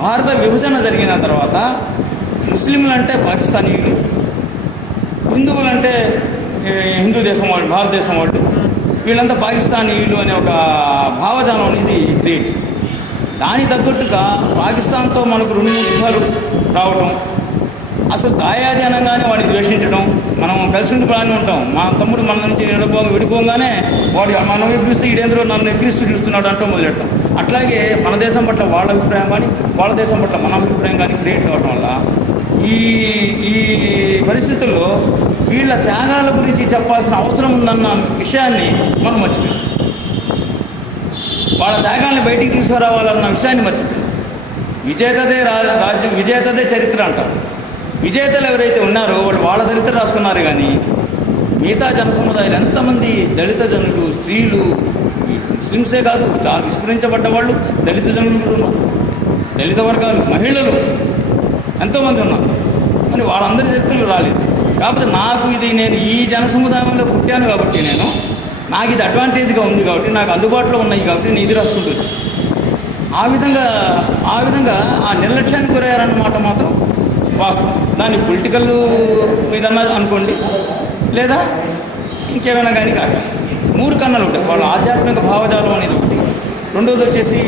భారత విభజన జరిగిన తర్వాత ముస్లింలు అంటే పాకిస్తానీయులు, హిందువులు అంటే హిందూ దేశం వాళ్ళు, భారతదేశం వాళ్ళు, వీళ్ళంతా పాకిస్తానీయులు అనే ఒక భావజాలం అనేది క్రియేట్. దానికి తగ్గట్టుగా పాకిస్తాన్తో మనకు 2-3 యుద్ధాలు రావటం, అసలు దాయాది అనగానే వాడిని ద్వేషించడం, మనం కలిసి ఉండి ప్రాణం ఉంటాం, మా తమ్ముడు మన నుంచి విడిపోగానే వాడు మనం ఎగ్గిస్తూ ఈడేంద్రో నన్ను ఎగ్గిస్తూ చూస్తున్నాడు అంటూ మొదలెడతాం. అట్లాగే మన దేశం పట్ల వాళ్ళ అభిప్రాయం కానీ వాళ్ళ దేశం పట్ల మన అభిప్రాయం కానీ క్రియేట్ కావడం వల్ల ఈ పరిస్థితుల్లో వీళ్ళ త్యాగాల గురించి చెప్పాల్సిన అవసరం ఉందన్న విషయాన్ని మనం మర్చిపోయాం. వాళ్ళ త్యాగాల్ని బయటికి తీసుకురావాలన్న విషయాన్ని మర్చిపోయాం. విజేతదే రాజ్యం, విజేతదే చరిత్ర అంటారు. విజేతలు ఎవరైతే ఉన్నారో వాళ్ళ చరిత్ర రాసుకున్నారు కానీ మిగతా జన సముదాయాలు ఎంతమంది దళిత జనులు, స్త్రీలు, ముస్లిమ్సే కాదు చాలా విస్మరించబడ్డ వాళ్ళు దళిత జనులు ఉన్నారు, దళిత వర్గాలు, మహిళలు ఎంతోమంది ఉన్నారు. మరి వాళ్ళందరి చరిత్రలు రాలేదు. కాకపోతే నాకు నేను ఈ జన సముదాయంలో పుట్టాను కాబట్టి నాకు ఇది అడ్వాంటేజ్గా ఉంది కాబట్టి నాకు అందుబాటులో ఉన్నాయి కాబట్టి నేను ఇది రాసుకుంటూ వచ్చాను. ఆ విధంగా ఆ నిర్లక్ష్యానికి గురయ్యారన్నమాట మాత్రం వాస్తవం. దాన్ని పొలిటికల్ మీదన్నా అనుకోండి లేదా ఇంకేమైనా కానీ కాదు. 3 కన్నాలు ఉంటాయి. వాళ్ళ ఆధ్యాత్మిక భావజాలం అనేది ఒకటి. రెండోది వచ్చేసి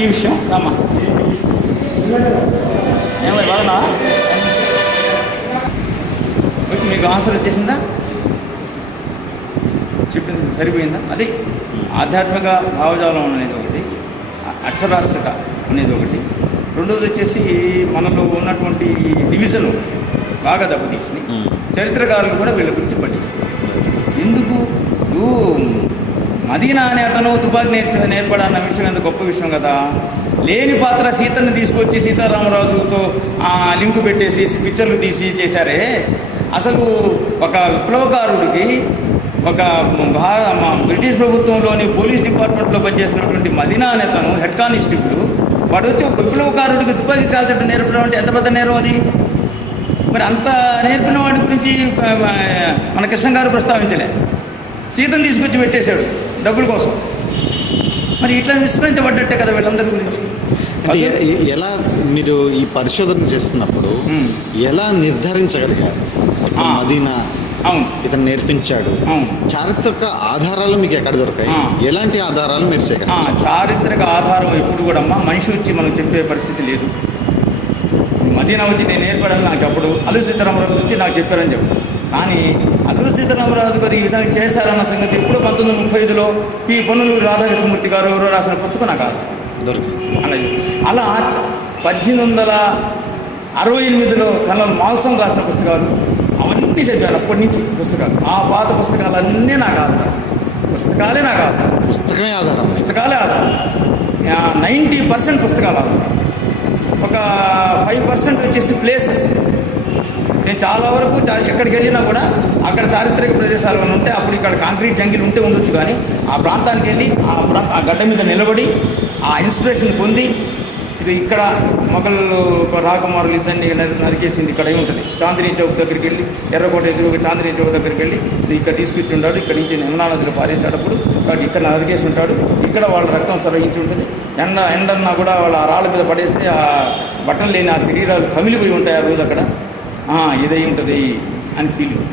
ఈ విషయం రమ్మా ఏమై బాగా మీకు ఆన్సర్ వచ్చేసిందా, చెప్పింది సరిపోయిందా? అది ఆధ్యాత్మిక భావజాలం అనేది ఒకటి, అక్షరాస్యత అనేది ఒకటి. రెండోది వచ్చేసి మనలో ఉన్నటువంటి డివిజన్ బాగా దెబ్బతీసి చరిత్రకారులు కూడా వీళ్ళ గురించి పట్టించుకోవాలి. ఎందుకు మదీనా అనే అతను తుపాకి నేర్పడన్న విషయం ఎంత గొప్ప విషయం కదా. లేని పాత్ర సీతను తీసుకొచ్చి సీతారామరాజుతో లింకు పెట్టేసి పిక్చర్లు తీసి చేశారే. అసలు ఒక విప్లవకారుడికి ఒక బ్రిటిష్ ప్రభుత్వంలోని పోలీస్ డిపార్ట్మెంట్లో పనిచేసినటువంటి మదీనా అనే అతను హెడ్ కానిస్టేబుల్, వాడు వచ్చి ఒక విప్లవకారుడికి తుపాకీ కాల్చడం నేర్పడం అంటే ఎంత పెద్ద నేరం అది. మరి అంత నేర్పిన వాడి గురించి మన కృష్ణ గారు ప్రస్తావించలే. సీతను తీసుకొచ్చి పెట్టేశాడు డబ్బుల కోసం. మరి ఇట్లా విస్మరించబడ్డట్టే కదా వీళ్ళందరి గురించి. ఎలా మీరు ఈ పరిశోధన చేస్తున్నప్పుడు ఎలా నిర్ధారించగలిగారు మదీనా అవును ఇతను నేర్పించాడు? చారిత్రక ఆధారాలు మీకు ఎక్కడ దొరకాయి? ఎలాంటి ఆధారాలు మీరు సేకరించారు? చారిత్రక ఆధారం ఎప్పుడు కూడా మనిషి వచ్చి మనకు చెప్పే పరిస్థితి లేదు. మదీనా వచ్చి నేను నేర్పడని నాకు చెప్పడు, అల్లూరి సీతారామరాజు వచ్చి నాకు చెప్పారని చెప్పాడు. కానీ అల్లూరి సీతారామరాజు గారు ఈ విధంగా చేశారన్న సంగతి ఎప్పుడు 1935లో ఈ పొన్నలూరు రాధాకృష్ణమూర్తి గారు ఎవరో రాసిన పుస్తకం నాకు దొరికింది. అలా 1868లో కర్నల్ మాల్సన్ రాసిన పుస్తకాలు అవన్నీ చదివాను. అప్పటి నుంచి పుస్తకాలు, ఆ పాత పుస్తకాలన్నీ నాకు ఆధారం. పుస్తకాలే నాకు ఆధారం. పుస్తకాలే ఆధారం. 90% పుస్తకాలు ఆధారం. ఒక 5% వచ్చేసి ప్లేసెస్. నేను చాలా వరకు ఎక్కడికి వెళ్ళినా కూడా అక్కడ చారిత్రక ప్రదేశాలు ఉంటే అప్పుడు ఇక్కడ కాంక్రీట్ జంగిల్ ఉంటే ఉండొచ్చు, కానీ ఆ ప్రాంతానికి వెళ్ళి ఆ గడ్డ మీద నిలబడి ఆ ఇన్స్పిరేషన్ పొంది ఇది ఇక్కడ మొఘలు రాకుమారులు ఇద్దరిని నరికేసింది ఇక్కడ ఉంటుంది. చాందినీ చౌక్ దగ్గరికి వెళ్ళి ఎర్రకోట ఎదురుగా చాందినీ చౌక్ దగ్గరికి వెళ్ళి ఇది ఇక్కడ తీసుకొచ్చి ఉంటాడు. ఇక్కడి నుంచి యమునా నదిలో పారేసేటప్పుడు ఇక్కడ నరికేసి ఉంటాడు. ఇక్కడ వాళ్ళ రక్తం స్రవించి ఉంటుంది. ఎండన్నా కూడా వాళ్ళ రాళ్ళ మీద పడేస్తే ఆ బట్టలు లేని ఆ శరీరాలు కమిలిపోయి ఉంటాయి ఆ రోజు అక్కడ. ఇదై ఉంటుంది అని ఫీలింగ్.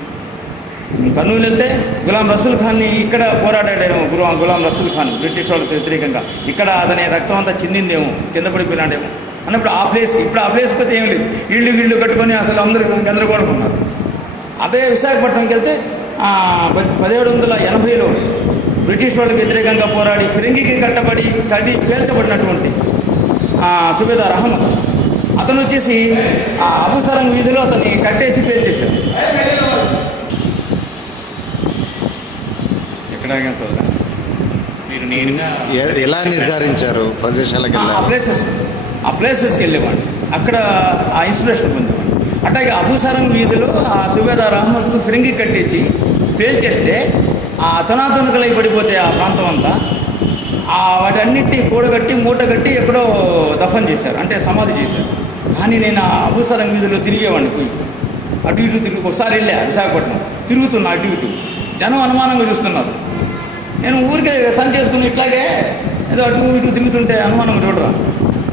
కర్నూలు వెళ్తే గులాం రసూల్ ఖాన్ని ఇక్కడ పోరాడాడేమో గులాం రసూల్ ఖాన్ బ్రిటిష్ వాళ్ళకి వ్యతిరేకంగా. ఇక్కడ అతని రక్తం అంతా చిందిందేమో, కింద పడిపోయినాడేమో అన్నప్పుడు ఆ ప్లేస్ ఇప్పుడు ఆ ప్లేస్ పోతే ఏం లేదు, ఇళ్ళు కట్టుకొని అసలు అందరూ గందరగోళం ఉన్నారు. అదే విశాఖపట్నంకి వెళ్తే 1780లో బ్రిటిష్ వాళ్ళకి వ్యతిరేకంగా పోరాడి ఫిరంగికి కడి పేల్చబడినటువంటి సుబేదార్ అహ్మద్ అతను వచ్చేసి ఆ అబుసరం వీధిలో అతన్ని కట్టేసి పేల్చేశాడు. మీరు నేరుగా ఎలా నిర్ధారించారు ప్రదేశాలకు? ఆ ప్లేసెస్కి వెళ్ళేవాడిని, అక్కడ ఆ ఇన్స్పిరేషన్ పొందేవాడిని. అట్లాగే అబుసరం వీధిలో ఆ సుబేదార్ అహ్మద్కు ఫిరంగి కట్టేసి పేల్చేస్తే ఆ అతనాతనుకలై పడిపోతే ఆ ప్రాంతం అంతా వాటన్నిటి కూడగట్టి మూటగట్టి ఎక్కడో దఫన్ చేశారు, అంటే సమాధి చేశారు. కానీ నేను ఆ అబుసరం వీధిలో తిరిగేవాడిని, పోయి అటు ఇటు తిరిగి ఒకసారి వెళ్ళా విశాఖపట్నం, తిరుగుతున్నా అటు ఇటు, జనం అనుమానంగా చూస్తున్నారు. నేను ఊరికే సంచేసుకుని ఇట్లాగే ఏదో అటు ఇటు తిరుగుతుంటే అనుమానం చూడరా,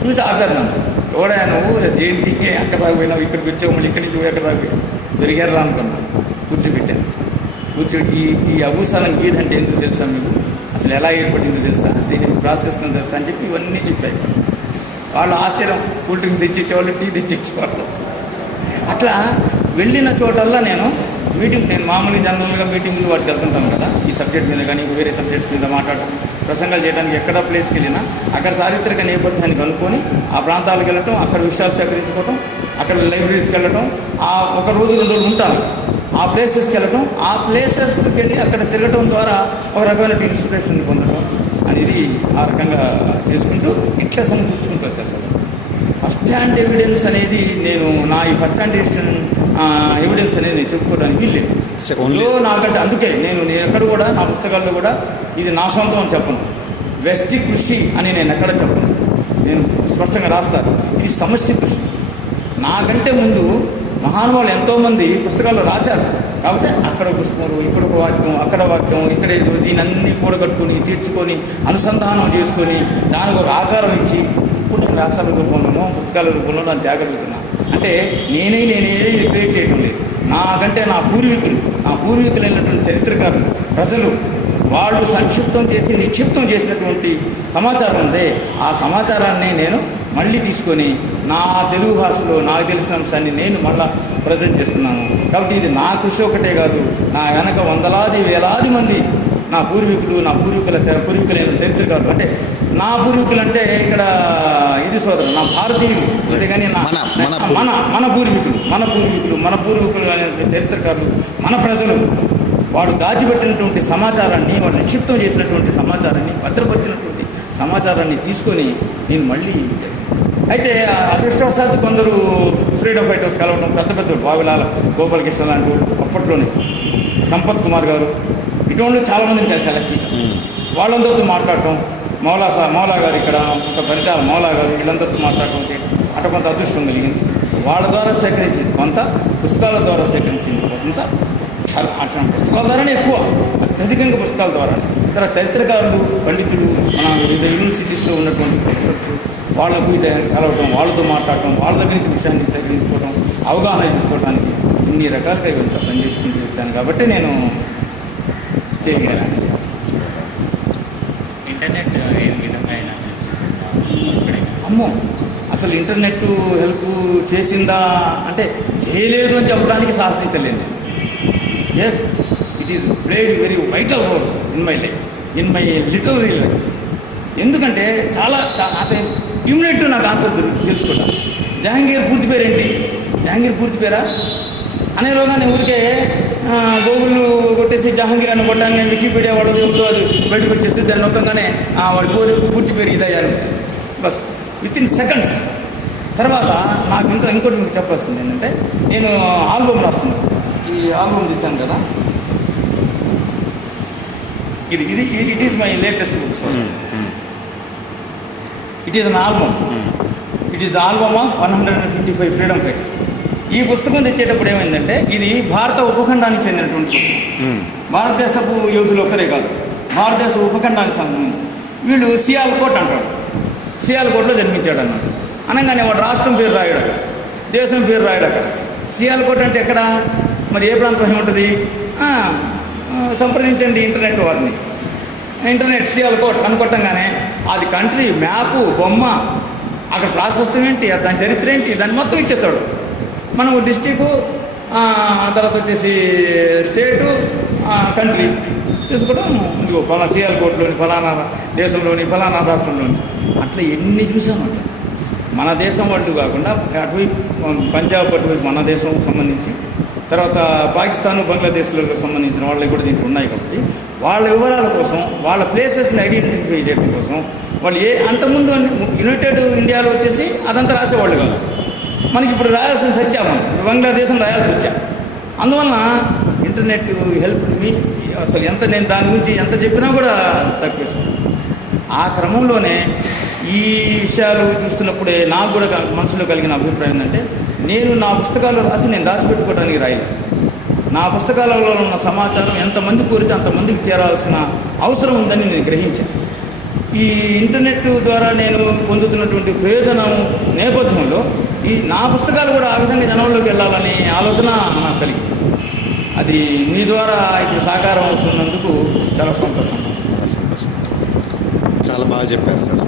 చూసి ఆపారు నన్ను. ఎవడా నువ్వు ఏంటి అక్కడ దాకా పోయినావు, ఇక్కడికి వచ్చావు, మళ్ళీ ఇక్కడి నుంచి పోయి ఎక్కడ దాకా దొరికారా అనుకున్నాను. కూర్చోబెట్టాను. కూర్చోబెట్టి ఈ అబుసరం వీధి అంటే ఎందుకు తెలుసా మీకు, అసలు ఎలా ఏర్పడిందో తెలుసా, దీని ప్రాసెస్ తెలుసా అని చెప్పి ఇవన్నీ చెప్పాయి. వాళ్ళు ఆశ్చర్యం, కూల్ డ్రింక్ తెచ్చిచ్చేవాళ్ళు, టీ తెచ్చిచ్చేవాళ్ళు. అట్లా వెళ్ళిన చోటల్లా నేను మామూలుగా జనరల్గా మీటింగ్లు వాటికి వెళ్తుంటాను కదా, ఈ సబ్జెక్ట్ మీద కానీ వేరే సబ్జెక్ట్స్ మీద మాట్లాడటం, ప్రసంగాలు చేయడానికి ఎక్కడ ప్లేస్కి వెళ్ళినా అక్కడ చారిత్రక నేపథ్యాన్ని కనుక్కొని ఆ ప్రాంతాలకు వెళ్ళటం, అక్కడ విషయాలు సేకరించుకోవటం, అక్కడ లైబ్రరీస్కి వెళ్ళటం, ఒక రోజు 2 రోజులు ఉంటాను, ఆ ప్లేసెస్కి వెళ్ళటం, ఆ ప్లేసెస్కి వెళ్ళి అక్కడ తిరగటం ద్వారా ఒక రకమైన ఇన్స్పిరేషన్ పొందడం అనేది ఆ రకంగా చేసుకుంటూ ఇట్లా సమకూర్చుకుంటూ వచ్చేస్తాను. ఫస్ట్ హ్యాండ్ ఎవిడెన్స్ అనేది ఈ ఫస్ట్ హ్యాండ్ ఎవిడెన్స్ అనేది నేను చెప్పుకోవడానికి వీల్లేదు నాకంటే. అందుకే నేను ఎక్కడ కూడా నా పుస్తకాల్లో కూడా ఇది నా సొంతం అని చెప్పను, వ్యష్టి కృషి అని నేను ఎక్కడ చెప్పను. నేను స్పష్టంగా రాస్తాను, ఇది సమష్టి కృషి. నాకంటే ముందు మహానుభావులు ఎంతోమంది పుస్తకాల్లో రాశారు, కాకపోతే అక్కడ పుస్తకం, ఇక్కడ ఒక వాక్యం, అక్కడ వాక్యం, ఇక్కడ ఏదో దీనన్నీ కూడగట్టుకొని తీర్చుకొని అనుసంధానం చేసుకొని దానికి ఒక ఆకారం ఇచ్చి ఇప్పుడు నేను రాసాల రూపంలోనో పుస్తకాల రూపంలో దాన్ని తేగలుగుతున్నా. అంటే నేనే క్రియేట్ చేయటం లేదు. నాకంటే నా పూర్వీకులైనటువంటి చరిత్రకారులు, ప్రజలు, వాళ్ళు సంక్షిప్తం చేసి నిక్షిప్తం చేసినటువంటి సమాచారం ఉంది. ఆ సమాచారాన్ని నేను మళ్ళీ తీసుకొని నా తెలుగు భాషలో నాకు తెలిసిన అంశాన్ని నేను మళ్ళీ ప్రజెంట్ చేస్తున్నాను. కాబట్టి ఇది నా కృషి ఒకటే కాదు, నా వెనక వందలాది వేలాది మంది నా పూర్వీకులైన చరిత్రకారులు. అంటే నా పూర్వీకులు అంటే ఇక్కడ ఇది సోదరు, నా భారతీయులు, అంతేగాని మన పూర్వీకులు చరిత్రకారులు, మన ప్రజలు, వాళ్ళు దాచిపెట్టినటువంటి సమాచారాన్ని, వాళ్ళు నిక్షిప్తం చేసినటువంటి సమాచారాన్ని, భద్రపరిచినటువంటి సమాచారాన్ని తీసుకొని నేను మళ్ళీ చేస్తాను. అయితే అదృష్టవశాత్తు కొందరు ఫ్రీడమ్ ఫైటర్స్ కలవడం, పెద్ద వావిలాల గోపాలకృష్ణ లాంటి వాళ్ళు, అప్పట్లోనే సంపత్ కుమార్ గారు, ఇటువంటి చాలామందిని కలిసి లక్కి, వాళ్ళందరితో మాట్లాడటం, మౌలా గారు, ఇక్కడ ఒక పరిటాల మౌలా గారు, వీళ్ళందరితో మాట్లాడటం చేయడం, అట్లా కొంత అదృష్టం కలిగింది. వాళ్ళ ద్వారా సేకరించింది కొంత, పుస్తకాల ద్వారా సేకరించింది కొంత, పుస్తకాల ద్వారానే ఎక్కువ, అత్యధికంగా పుస్తకాల ద్వారా. ఇతర చరిత్రకారులు, పండితులు, మన వివిధ యూనివర్సిటీస్లో ఉన్నటువంటి ప్రొఫెసర్స్, వాళ్ళకు కలవటం, వాళ్ళతో మాట్లాడటం, వాళ్ళ దగ్గర నుంచి విషయాన్ని సేకరించుకోవడం, అవగాహన చేసుకోవడానికి ఇన్ని రకాలుగా ఇవంతా పనిచేసుకుంటూ వచ్చాను. కాబట్టి నేను చేయగలను. ఇంటర్నెట్ ఏ విధంగా అమ్మో, అసలు ఇంటర్నెట్ హెల్ప్ చేసిందా అంటే చేయలేదు అని చెప్పడానికి సాహసించలేదు. Yes, it is played very vital role in my life, in my literary life. ఎందుకంటే చాలా ఇమ్మీడియట్ నాకు ఆన్సర్ తెలుసుకుంటాను. జహాంగీర్ పూర్తి పేరేంటి, జహాంగీర్ పూర్తి పేరా అనేలోగా నేను ఊరికే గూగుల్ కొట్టేసి జహాంగీర్ అని కొట్టంగా వికీపీడియా వాడు దేవుడు అది బయటకు వచ్చేస్తే దాన్ని నొక్కగానే వాడి పూర్తి పేరు ఇదయ్యాని వచ్చేస్తుంది. Bus with in seconds. తర్వాత నాకు ఇంకోటి మీకు చెప్పాల్సింది ఏంటంటే, నేను ఆల్బమ్ రాస్తున్నాను. ఈ ఆల్బమ్ తెచ్చాను కదా, it is my latest book. It is an album. It is album of 155 freedom fighters. ఈ పుస్తకం తెచ్చేటప్పుడు ఏమైందంటే ఇది భారత ఉపఖండానికి చెందినటువంటి పుస్తకం. భారతదేశపు యోధులు ఒక్కరే కాదు, భారతదేశ ఉపఖండానికి సంబంధించి. వీళ్ళు సియాల్కోట్ అంటాడు, సియాల్కోట్లో జన్మించాడు అన్నాడు. అనగానే వాడు రాష్ట్రం పేరు రాయడు అక్కడ, దేశం పేరు రాయడు అక్కడ. సియాల్కోట్ అంటే ఎక్కడ, మరి ఏ ప్రాంతం ఏముంటుంది? సంప్రదించండి ఇంటర్నెట్ వారిని. ఇంటర్నెట్ సియాల్కోట్ అనుకోవటంగానే అది కంట్రీ మ్యాపు, బొమ్మ, అక్కడ ప్రాశస్త్యం ఏంటి, దాని చరిత్ర ఏంటి, దాన్ని మొత్తం ఇచ్చేస్తాడు. మనము డిస్టిక్, తర్వాత వచ్చేసి స్టేటు, కంట్రీ తీసుకోవడం. ఇదిగో ఫలానా సియాల్కోట్లోని ఫలానా దేశంలోని ఫలానా రాష్ట్రంలోని, అట్లా ఎన్ని చూసామట. మన దేశం వాళ్ళు కాకుండా అటువైపు పంజాబ్, అటువైపు మన దేశం సంబంధించి, తర్వాత పాకిస్తాన్, బంగ్లాదేశ్లకు సంబంధించిన వాళ్ళకి కూడా దీంట్లో ఉన్నాయి. కాబట్టి వాళ్ళ వివరాల కోసం, వాళ్ళ ప్లేసెస్ని ఐడెంటిఫై చేయడం కోసం వాళ్ళు అంతకుముందు యునైటెడ్ ఇండియాలో వచ్చేసి అదంతా రాసేవాళ్ళు కాదు. మనకి ఇప్పుడు రాయాల్సిన సత్యాము, బంగ్లాదేశం రాయాల్సి వచ్చా. అందువలన ఇంటర్నెట్ హెల్ప్ మీ. అసలు ఎంత నేను దాని గురించి ఎంత చెప్పినా కూడా తక్కువేస్తాను. ఆ క్రమంలోనే ఈ విషయాలు చూస్తున్నప్పుడే నాకు కూడా మనసులో కలిగిన అభిప్రాయం ఏంటంటే, నేను నా పుస్తకాల్లో రాసి నేను దాచిపెట్టుకోవడానికి రాయలేదు. నా పుస్తకాలలో ఉన్న సమాచారం ఎంతమంది కోరితే అంతమందికి చేరాల్సిన అవసరం ఉందని నేను గ్రహించాను. ఈ ఇంటర్నెట్ ద్వారా నేను పొందుతున్నటువంటి ప్రయోజనం నేపథ్యంలో నా పుస్తకాలు కూడా ఆ విధంగా జనంలోకి వెళ్ళాలనే ఆలోచన నాకు కలిగింది. అది మీ ద్వారా ఇప్పుడు సాకారం అవుతున్నందుకు చాలా సంతోషం. చాలా బాగా చెప్పారు సార్.